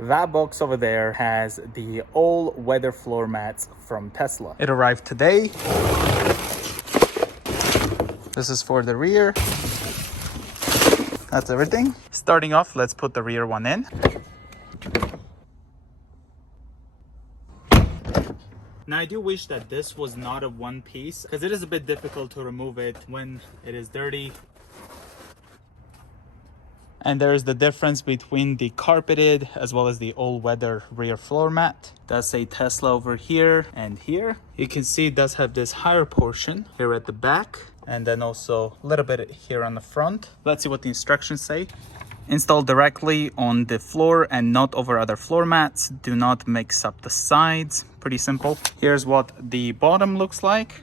That box over there has the all-weather floor mats from Tesla. It arrived today. This is for the rear. That's everything. Starting off, let's put the rear one in. Now, I do wish that this was not a one piece because it is a bit difficult to remove it when it is dirty. And there's the difference between the carpeted as well as the all-weather rear floor mat. It does say Tesla over here and here. You can see it does have this higher portion here at the back, and then also a little bit here on the front. Let's see what the instructions say. Install directly on the floor and not over other floor mats. Do not mix up the sides. Pretty simple. Here's what the bottom looks like.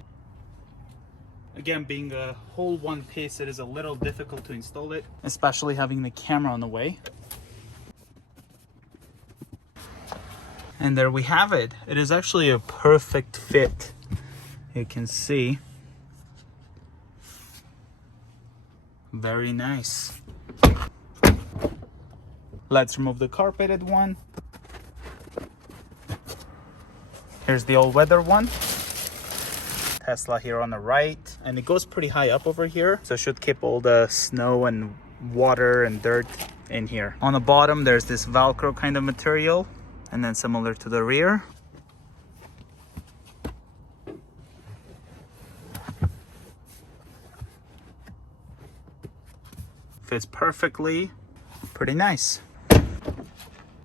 Again, being a whole one piece, it is a little difficult to install it, especially having the camera on the way. And there we have it. It is actually a perfect fit. You can see. Very nice. Let's remove the carpeted one. Here's the all-weather one. Tesla here on the right, and it goes pretty high up over here, so it should keep all the snow and water and dirt in here. On the bottom there's this Velcro kind of material, and then similar to the rear. Fits perfectly. Pretty nice.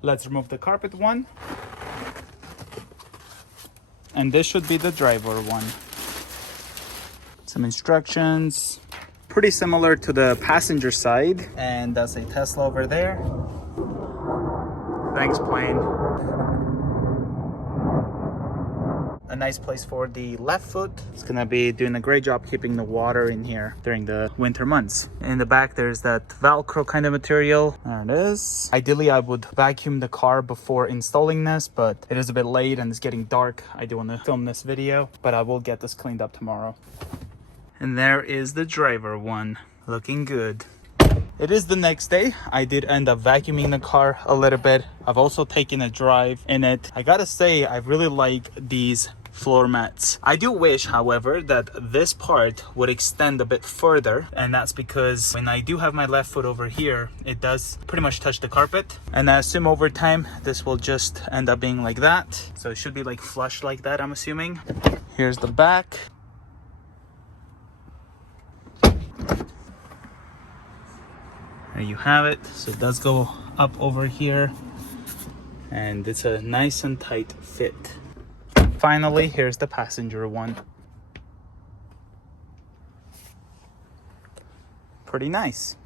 Let's remove the carpet one, and this should be the driver one. Some instructions, pretty similar to the passenger side, and that's a Tesla over there. Thanks, plane. A nice place for the left foot. It's gonna be doing a great job keeping the water in here during the winter months. In the back, there's that Velcro kind of material. There it is. Ideally, I would vacuum the car before installing this, but it is a bit late and it's getting dark. I do want to film this video, but I will get this cleaned up tomorrow. And there is the driver one, looking good. It is the next day. I did end up vacuuming the car a little bit. I've also taken a drive in it. I gotta say, I really like these floor mats. I do wish, however, that this part would extend a bit further, and that's because when I do have my left foot over here, it does pretty much touch the carpet, and I assume over time this will just end up being like that. So it should be like flush like that, I'm assuming. Here's the back. There you have it. So it does go up over here, and it's a nice and tight fit. Finally, here's the passenger one. Pretty nice.